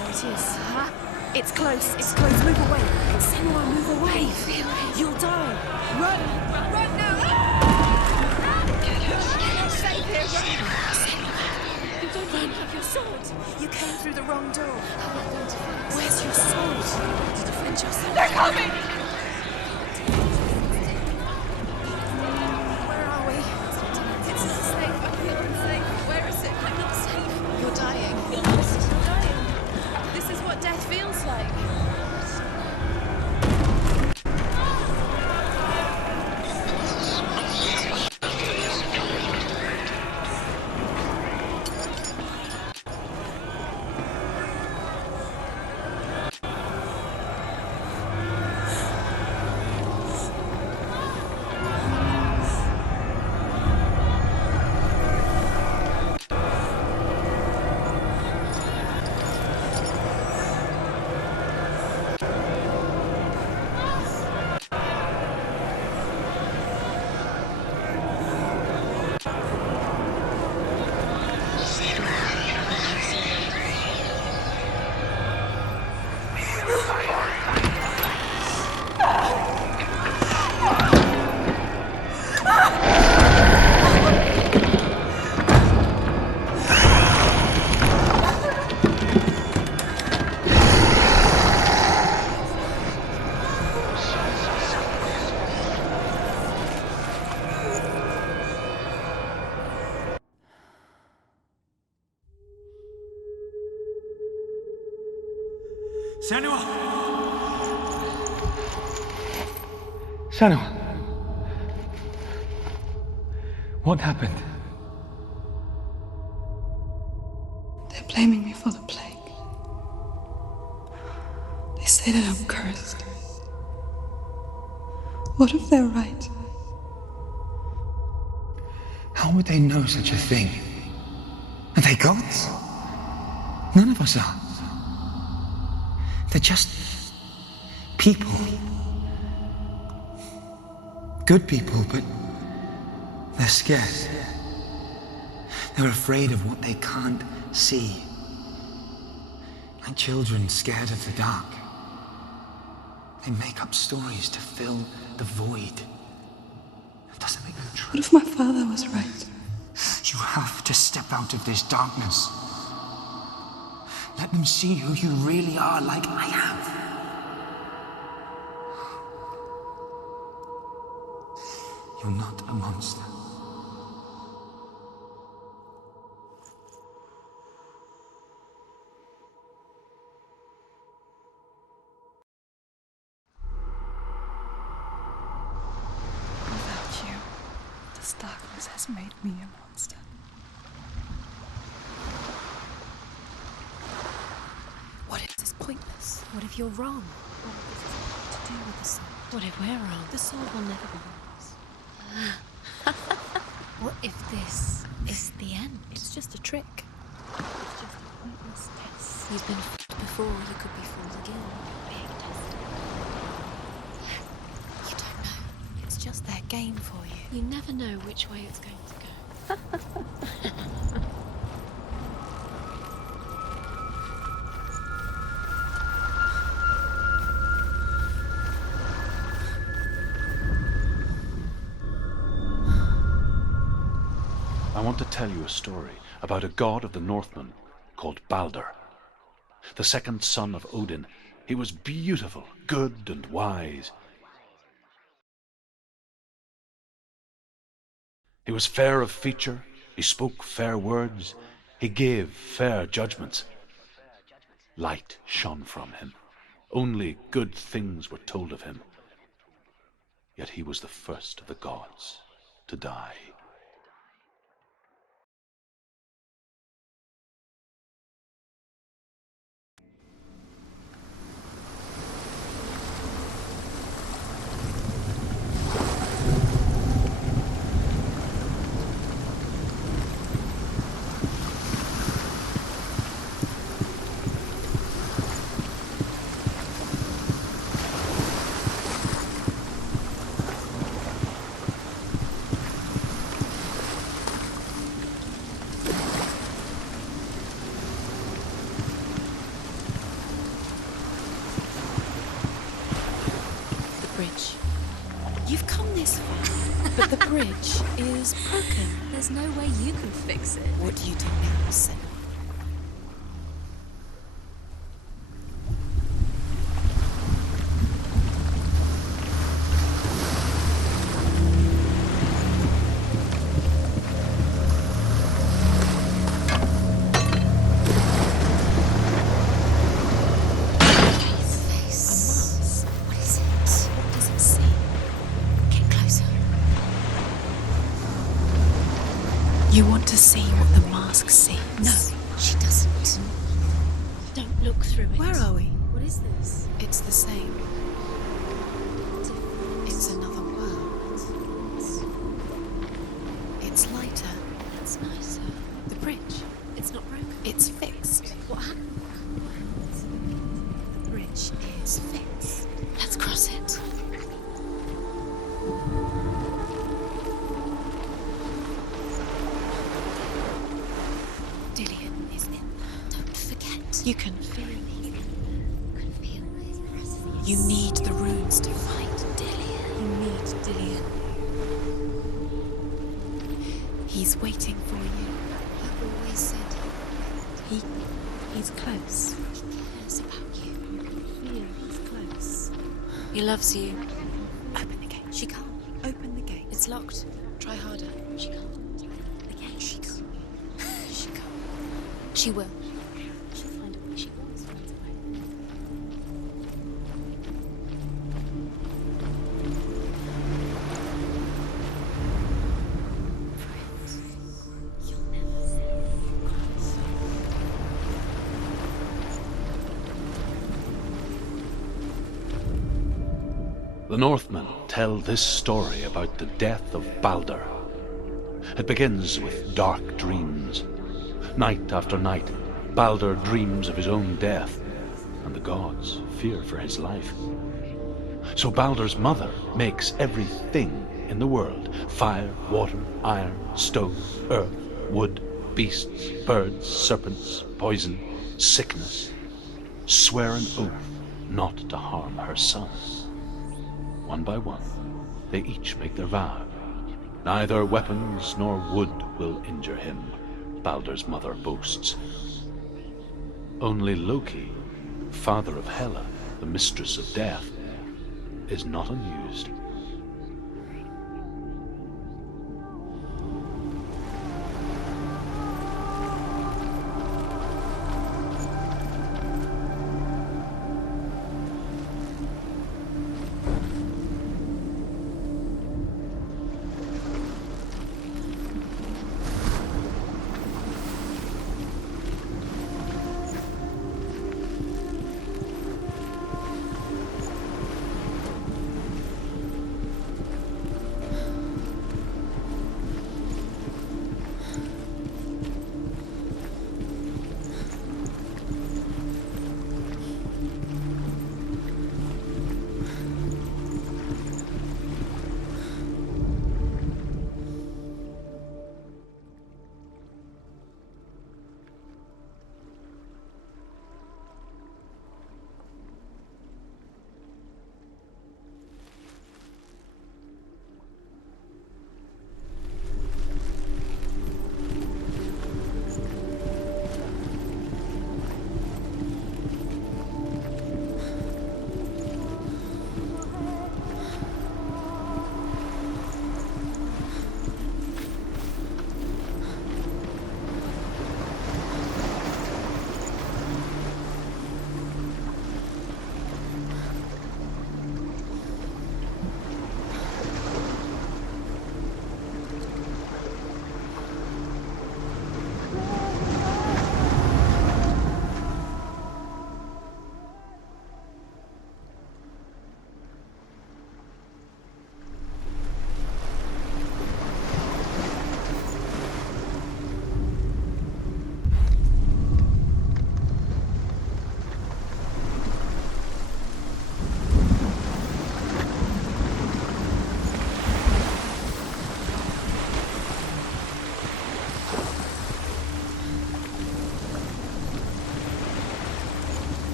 There it is. Huh? It's close. It's close. Move away. Senua, move away. Feel it. You'll die. Run. Run now. Stay here. Run. You don't even have your sword. You came through the wrong door. How are you going to fight? Where's your sword? To defend yourself. They're coming! Where are we? It's not safe. I feel unsafe. Where is it? I'm not safe. You're dying. You're lost. You're dying. This is what death feels like. Senua! Senua! What happened? They're blaming me for the plague. They say that I'm cursed. What if they're right? How would they know such a thing? Are they gods? None of us are. They're just people. Good people, but they're scared. They're afraid of what they can't see. Like children scared of the dark. They make up stories to fill the void. That doesn't make them true. What if my father was right? You have to step out of this darkness. Let them see who you really are, like I have. You're not a monster. Without you, this darkness has made me a monster. What if it's pointless? What if you're wrong? What if this has nothing to do with the soul? What if we're wrong? The soul will never be yours. What if this is the end? It's just a trick. It's just a pointless test. You've been fooled before, you could be fooled again. Being tested. You don't know. It's just their game for you. You never know which way it's going to go. I want to tell you a story about a god of the Northmen called Baldur. The second son of Odin, he was beautiful, good and wise. He was fair of feature, he spoke fair words, he gave fair judgments. Light shone from him. Only good things were told of him. Yet he was the first of the gods to die. this far, but the bridge is broken. There's no way you can fix it. What do you do now, Senua? You want to see what the mask sees? No, she doesn't. Don't look through it. Where are we? What is this? It's the same. It's another world. It's lighter. It's nicer. The bridge. It's not broken. It's fixed. What happened? The bridge is fixed. Let's cross it. Dillion is in. Don't forget. You can feel me. You can feel his presence. You need the runes to fight Dillion. You need Dillion. He's waiting for you. You always said He's close. he cares about you. You can feel he's close. He loves you. Open the gate. She can't. Open the gate. It's locked. Try harder. She can't. The gate. She can't. She can't. She will. She'll find a way. She always finds a way. Friends, you'll never see. The Northmen tell this story about the death of Baldur. It begins with dark dreams. Night after night, Baldur dreams of his own death, and the gods fear for his life. So Baldur's mother makes everything in the world: fire, water, iron, stone, earth, wood, beasts, birds, serpents, poison, sickness, swear an oath not to harm her son. One by one, they each make their vow. Neither weapons nor wood will injure him, Baldur's mother boasts. Only Loki, father of Hela, the mistress of death, is not amused.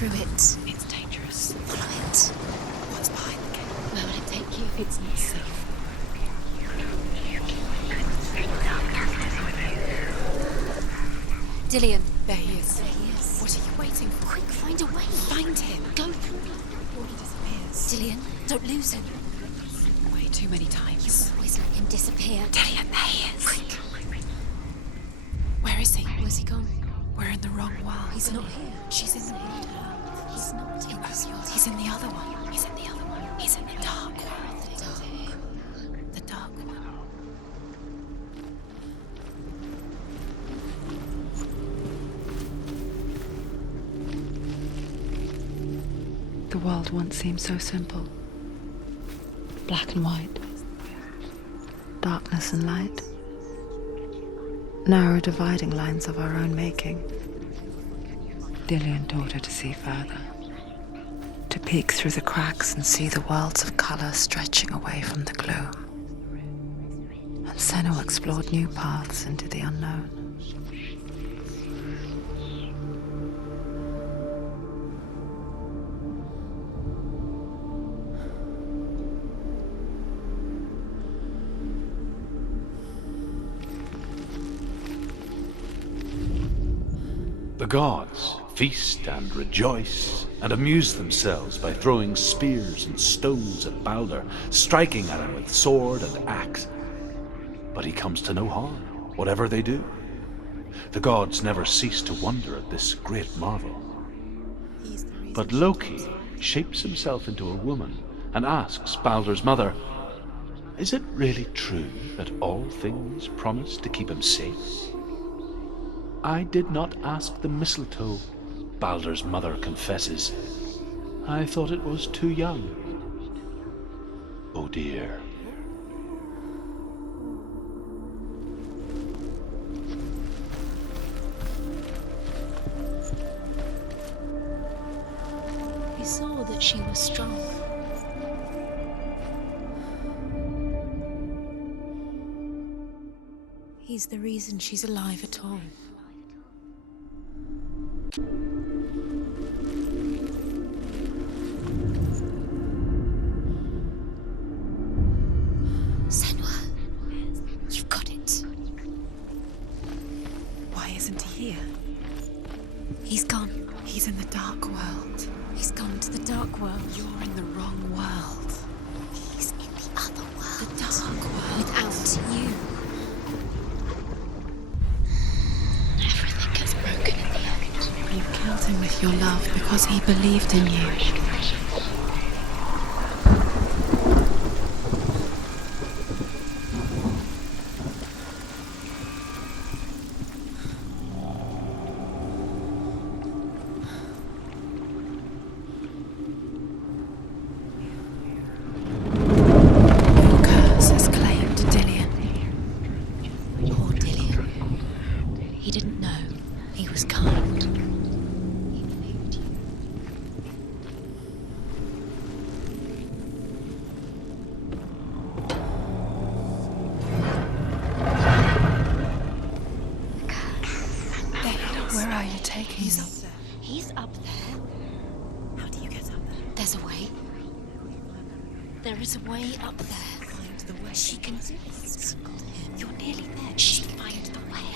through it. It's dangerous. Follow it. What's behind the gate? Where will it take you if it's not safe? Dillian. There he is. There he is. What are you waiting for? Quick, find a way. Find him. Go through it. Before he disappears. Dillian, don't lose him. Way too many times. Always let him disappear. Dillian, there he is. Quick. Where is he? Where's he gone? We're in the wrong world. He's not here. She's in the world. He's not in this world. He's in the other one. He's in the other one. He's in the dark world. The dark. The dark one. The world once seemed so simple. Black and white. Darkness and light. Narrow dividing lines of our own making. Dillian taught her to see further. To peek through the cracks and see the worlds of colour stretching away from the gloom. And Senua explored new paths into the unknown. The gods feast and rejoice and amuse themselves by throwing spears and stones at Baldur, striking at him with sword and axe. But he comes to no harm, whatever they do. The gods never cease to wonder at this great marvel. But Loki shapes himself into a woman and asks Baldur's mother, "Is it really true that all things promise to keep him safe?" "I did not ask the mistletoe," Baldur's mother confesses. "I thought it was too young." Oh dear. He saw that she was strong. He's the reason she's alive at all. Senua, you've got it. Why isn't he here? He's gone. He's in the dark world. He's gone to the dark world. You're in the wrong world. He's in the other world. The dark world. Without you. Everything gets broken in the end. You killed him with your love because he believed in you. Your curse has claimed Dillian. Poor Dillian. He didn't know. He was kind. He believed you. Where are you taking me? He's up there. How do you get up there? There's a way. There is a way up there. Find the way. She can do it. You're nearly there. She can find the way.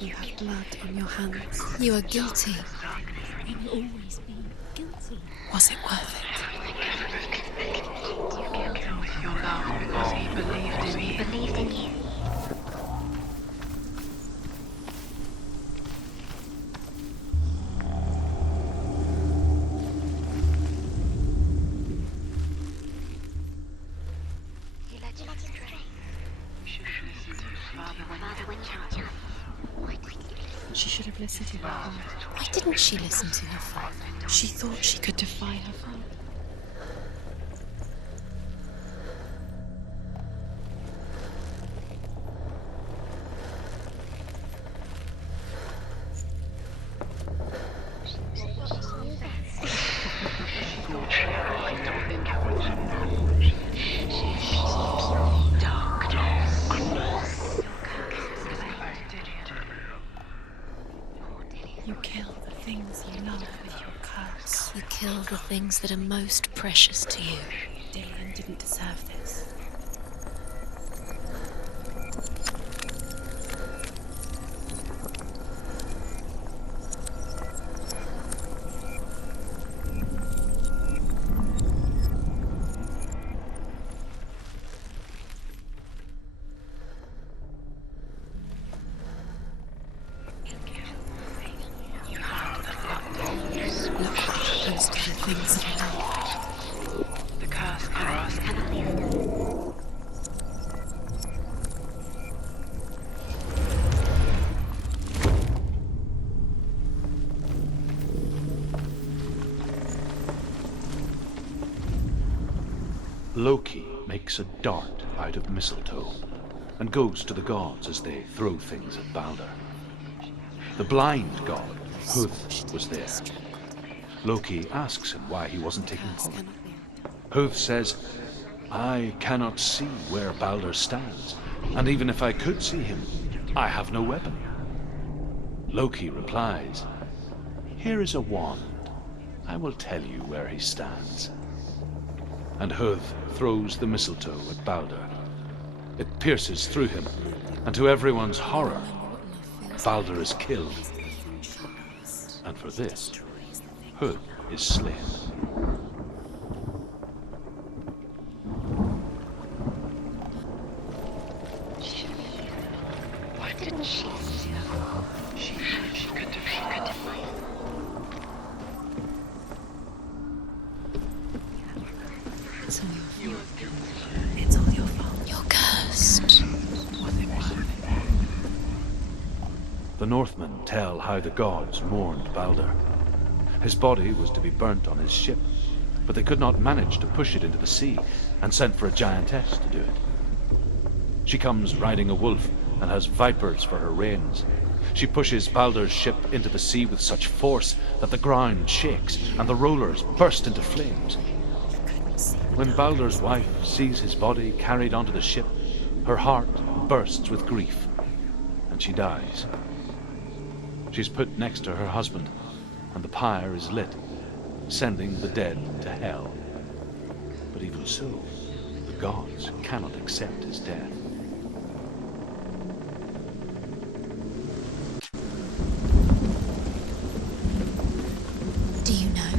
You have blood on your hands. You are guilty. You will always be guilty. Was it worth it? You killed him with your love because he believed in you. Believed in you. You let him stray. You should have listened to your father when you were She should have listened to her father. Why didn't she listen to her father? She thought she could defy her father. the things that are most precious to you. Dillian didn't deserve this. Look what happens to the things that are left. The curse cannot be undone. Loki makes a dart out of mistletoe and goes to the gods as they throw things at Balder. The blind god, Húð, was there. Loki asks him why he wasn't taking part. Húð says, I cannot see where Balder stands, and even if I could see him, I have no weapon. Loki replies, here is a wand. I will tell you where he stands. And Húð throws the mistletoe at Balder. It pierces through him, and to everyone's horror, Balder is killed. And for this, Húð is slain. Why didn't she see her? She could have. It's all your fault. It's all your fault. You're cursed. The Northmen tell how the gods mourned Balder. His body was to be burnt on his ship, but they could not manage to push it into the sea and sent for a giantess to do it. She comes riding a wolf and has vipers for her reins. She pushes Balder's ship into the sea with such force that the ground shakes and the rollers burst into flames. When Balder's wife sees his body carried onto the ship, her heart bursts with grief, and she dies. She's put next to her husband, and the pyre is lit, sending the dead to hell. But even so, the gods cannot accept his death. Do you know?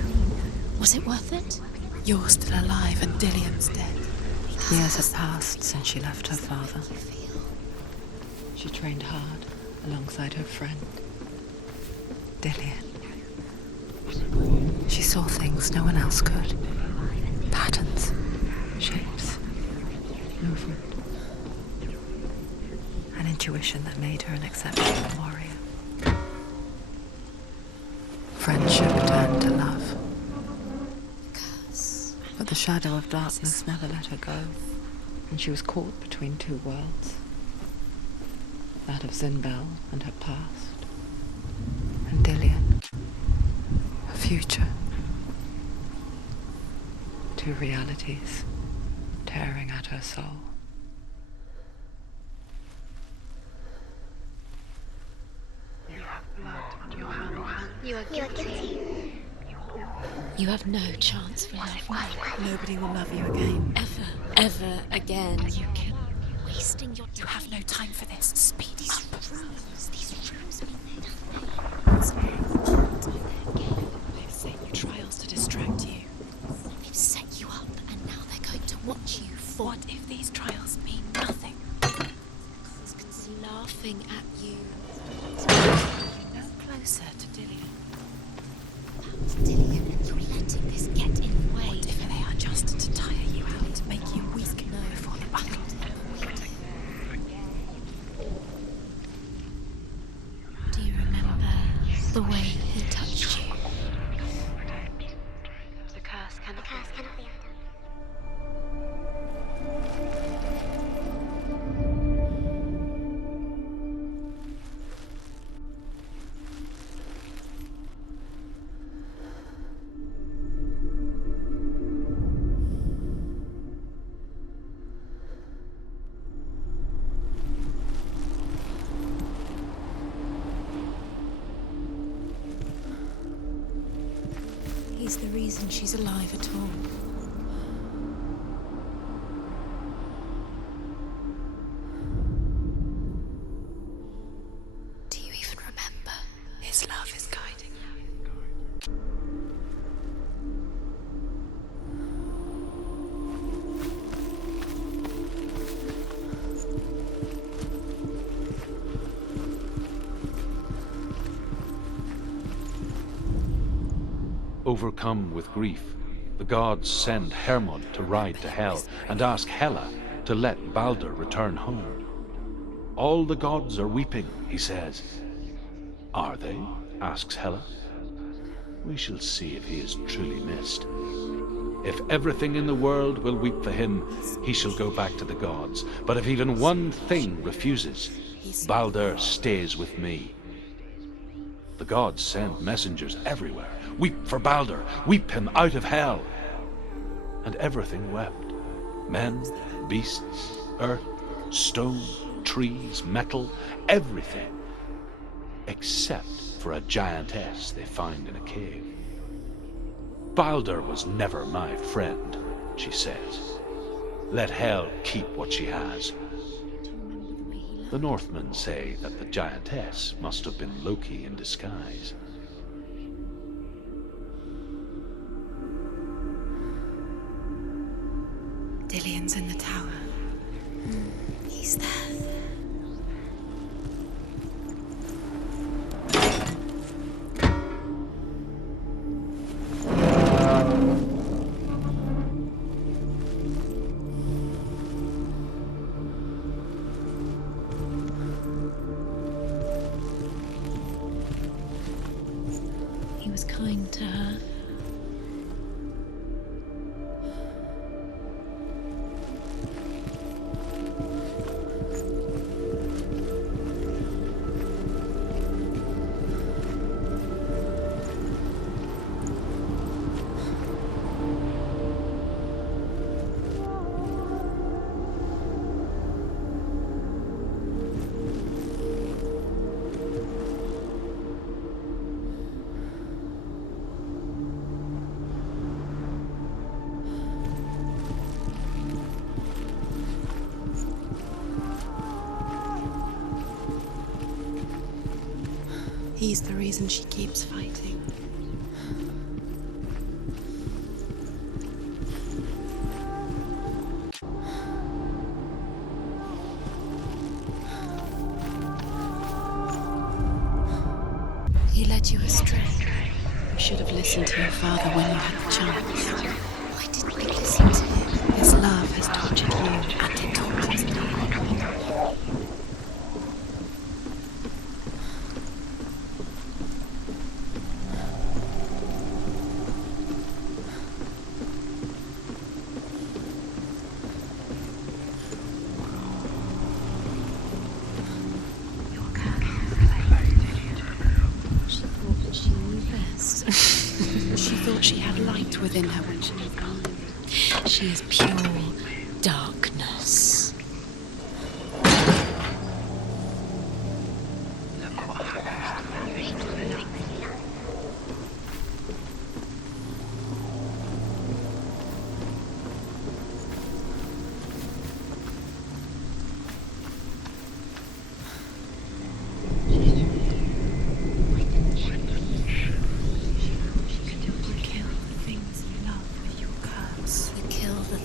Was it worth it? You're still alive and Dillian's dead. Years had passed since she left her father. She trained hard alongside her friend, Dillian. She saw things no one else could. Patterns, shapes, movement. An intuition that made her an exceptional warrior. Friendship turned to love. But the shadow of darkness never let her go, and she was caught between two worlds. That of Zinbel and her past, and Dillian, her future. Two realities tearing at her soul. You have blood on your hands. You are guilty. You have no chance for love. Nobody will love you again. Ever again. You kill. Wasting your time. You have no time for this. Speed up. These rooms mean nothing. They've set you trials to distract you. They've set you up, and now they're going to watch you fall. What if these trials mean nothing? Laughing at you. No closer to Dillian. Dillian, you're letting this get in the way. What if they are just to tire you out, to make you weak before the battle? Do you remember the way he touched you? The curse cannot be undone. He's the reason she's alive at all. Do you even remember? His love is guiding you. Overcome with grief, the gods send Hermod to ride to Hell and ask Hela to let Balder return home. All the gods are weeping, he says. Are they? Asks Hela. We shall see if he is truly missed. If everything in the world will weep for him, he shall go back to the gods. But if even one thing refuses, Balder stays with me. The gods send messengers everywhere. Weep for Balder, weep him out of Hell. And everything wept. Men, beasts, earth, stone, trees, metal, everything. Except for a giantess they find in a cave. Balder was never my friend, she says. Let Hel keep what she has. The Northmen say that the giantess must have been Loki in disguise. Dillion's in the tower. He's there. He was kind to her. He's the reason she keeps fighting. He led you astray. You should have listened to your father when you had the chance. Why didn't we listen to him? His love has tortured you, and it tortures me. She thought she had light within her when she was born. She is pure darkness.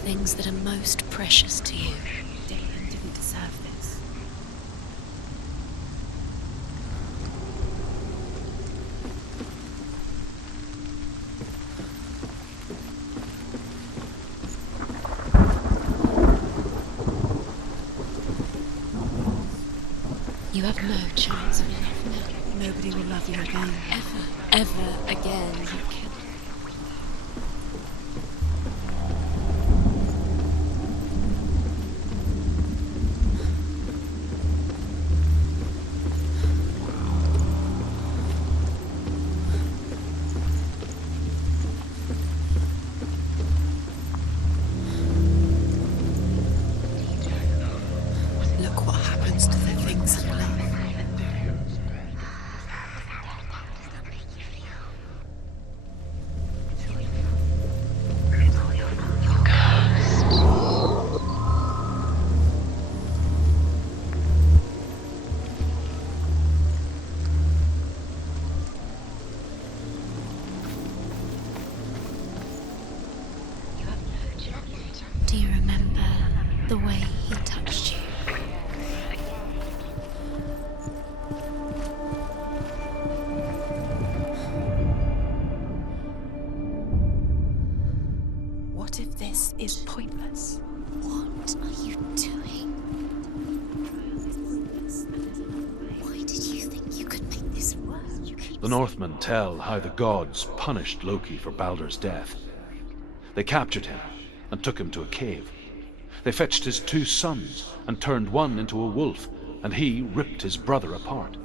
Things that are most precious to you. Dalian didn't deserve this. You have no chance of love now. Nobody will love you again. Ever again. Look what happens to the things in life. The way he touched you. What if this is pointless? What are you doing? Why did you think you could make this work? The Northmen tell how the gods punished Loki for Baldur's death. They captured him and took him to a cave. They fetched his 2 sons and turned one into a wolf, and he ripped his brother apart.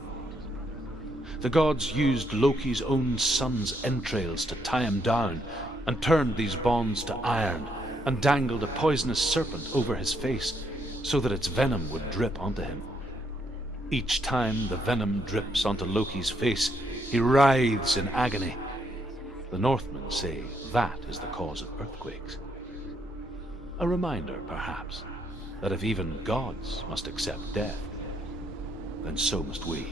The gods used Loki's own son's entrails to tie him down and turned these bonds to iron and dangled a poisonous serpent over his face so that its venom would drip onto him. Each time the venom drips onto Loki's face, he writhes in agony. The Northmen say that is the cause of earthquakes. A reminder, perhaps, that if even gods must accept death, then so must we.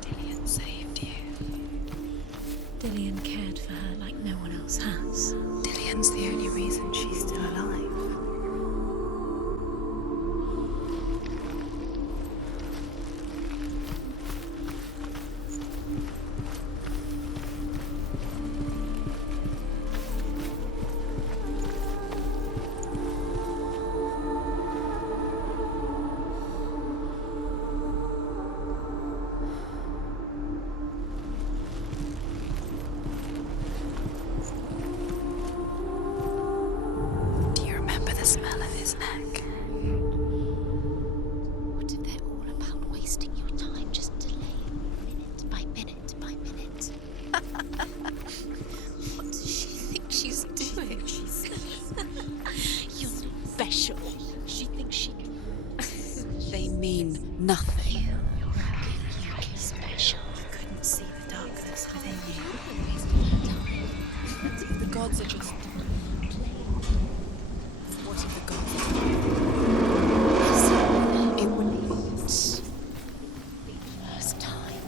Dillian saved you. Dillian cared for her like no one else has. Dillian's the only reason she's still alive. Smell of his neck. What if they're all about wasting your time, just delaying minute by minute by minute? What does she think she's doing? You're special. She thinks she can. They mean nothing. You're special. You couldn't see the darkness within you. Wasting her time. What if the gods are just... What if the gods are... It wouldn't be the first time.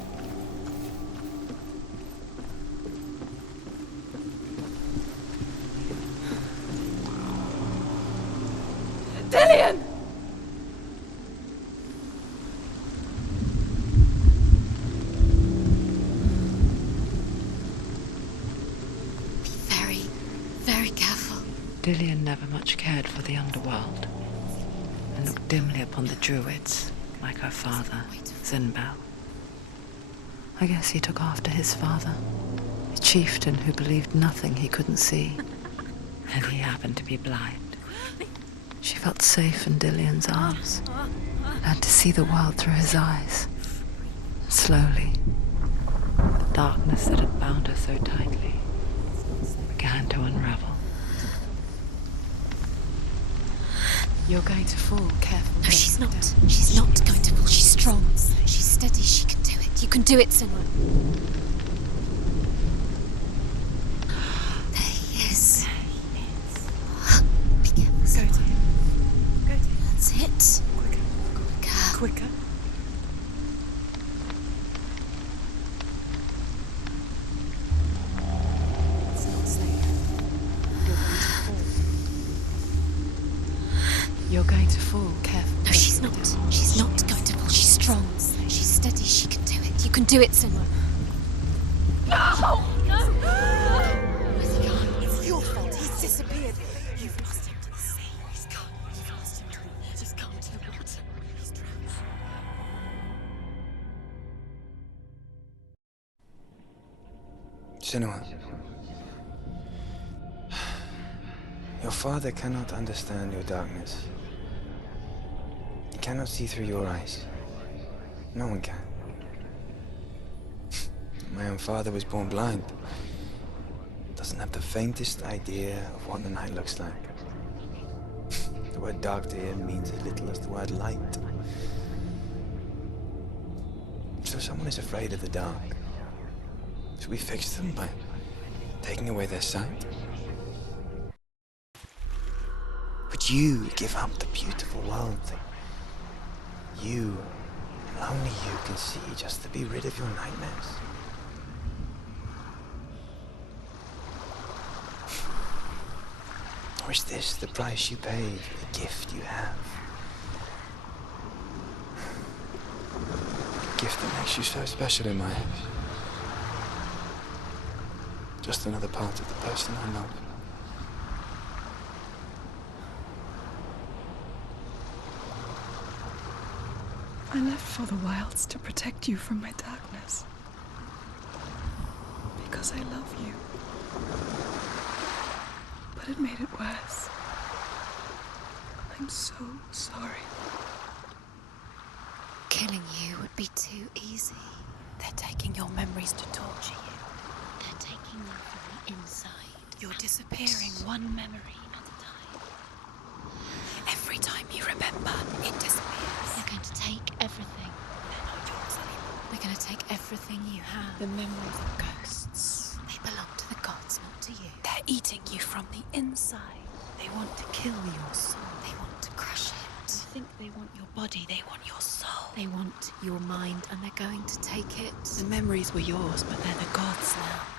Dillian! Be very, very careful. Dillian never much cared for the underworld and looked dimly upon the druids, like her father, Zinbel. I guess he took after his father, a chieftain who believed nothing he couldn't see, and he happened to be blind. She felt safe in Dillian's arms, learned to see the world through his eyes. Slowly, the darkness that had bound her so tightly began to unravel. You're going to fall, careful. No, she's not. She's not going to fall. She's strong. She's steady. She can do it. You can do it, Senua. There he is. Be careful, Go Senua. to him. Go to him. That's it. Quicker. Quicker. It's not safe. You're going to fall, careful. No, she's not. She's not going to fall. She's strong. She's steady. She can do it. You can do it, Senua. No! No! Where's he gone? It's your fault. He's disappeared. You've lost him to the sea. He's gone. You've lost him to the... He's gone to the water. He's drowned. Senua. Your father cannot understand your darkness. He cannot see through your eyes. No one can. My own father was born blind. Doesn't have the faintest idea of what the night looks like. The word dark to him means as little as the word light. So someone is afraid of the dark. Should we fix them by taking away their sight? Would you give up the beautiful world that you, and only you, can see just to be rid of your nightmares? Or is this the price you paid for the gift you have? A gift that makes you so special in my eyes. Just another part of the person I love. I left for the wilds to protect you from my darkness. Because I love you. But it made it worse. I'm so sorry. Killing you would be too easy. They're taking your memories to torture you. They're taking them from the inside. You're disappearing one memory at a time. Every time you remember, it disappears. They're going to take everything. They're not yours anymore. They're going to take everything you have. The memories of ghosts. They belong to the gods, not to you. They're eating you from the inside. They want to kill your soul. They want to crush it. You think they want your body, they want your soul. They want your mind, and they're going to take it. The memories were yours, but they're the gods now.